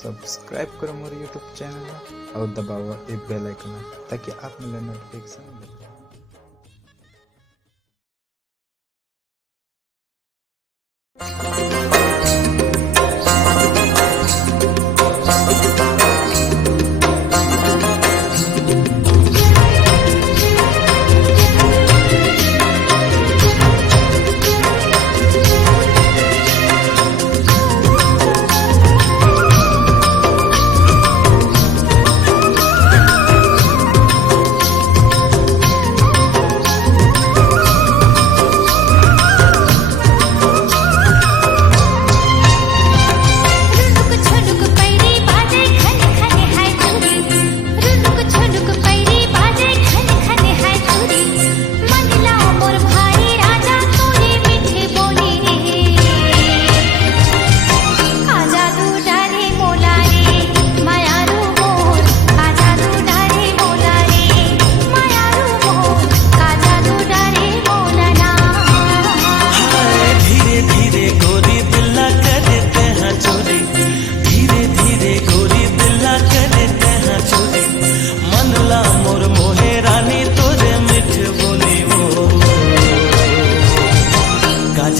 Subscribe करो मोर YouTube channel और दबाओ ये बेल आइकन ताकि आप मिले नोटिफिकेशन मिले।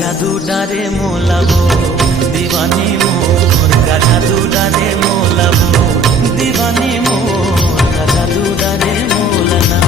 जादू डारे मोलाबो दीवानी मोर का जादू डारे मोलाबो दीवानी मोर का जादू डारे मोलना।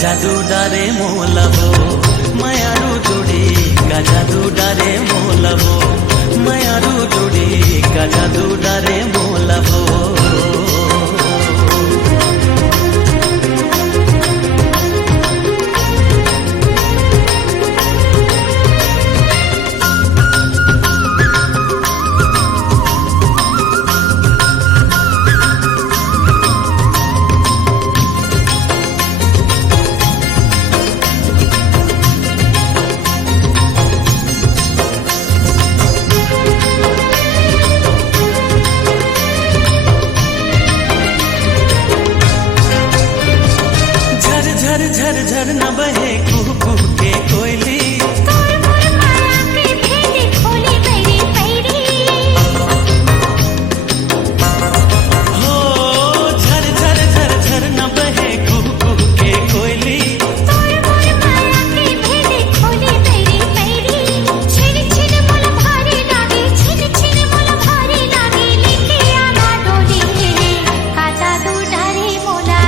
जादू डारे मोलाबो मायारू जोड़ी का जादू डारे मोलाबो मायारू जोड़ी का जादू डारे मोलाबो। झर झर न बहे कुहू कुहू के कोयली हो झर झर झर झर न बहे कुहू कुहू के कोयली का जादू डारे मोला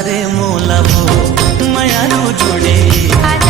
તારે મોલાવો માયાનું જોડે આના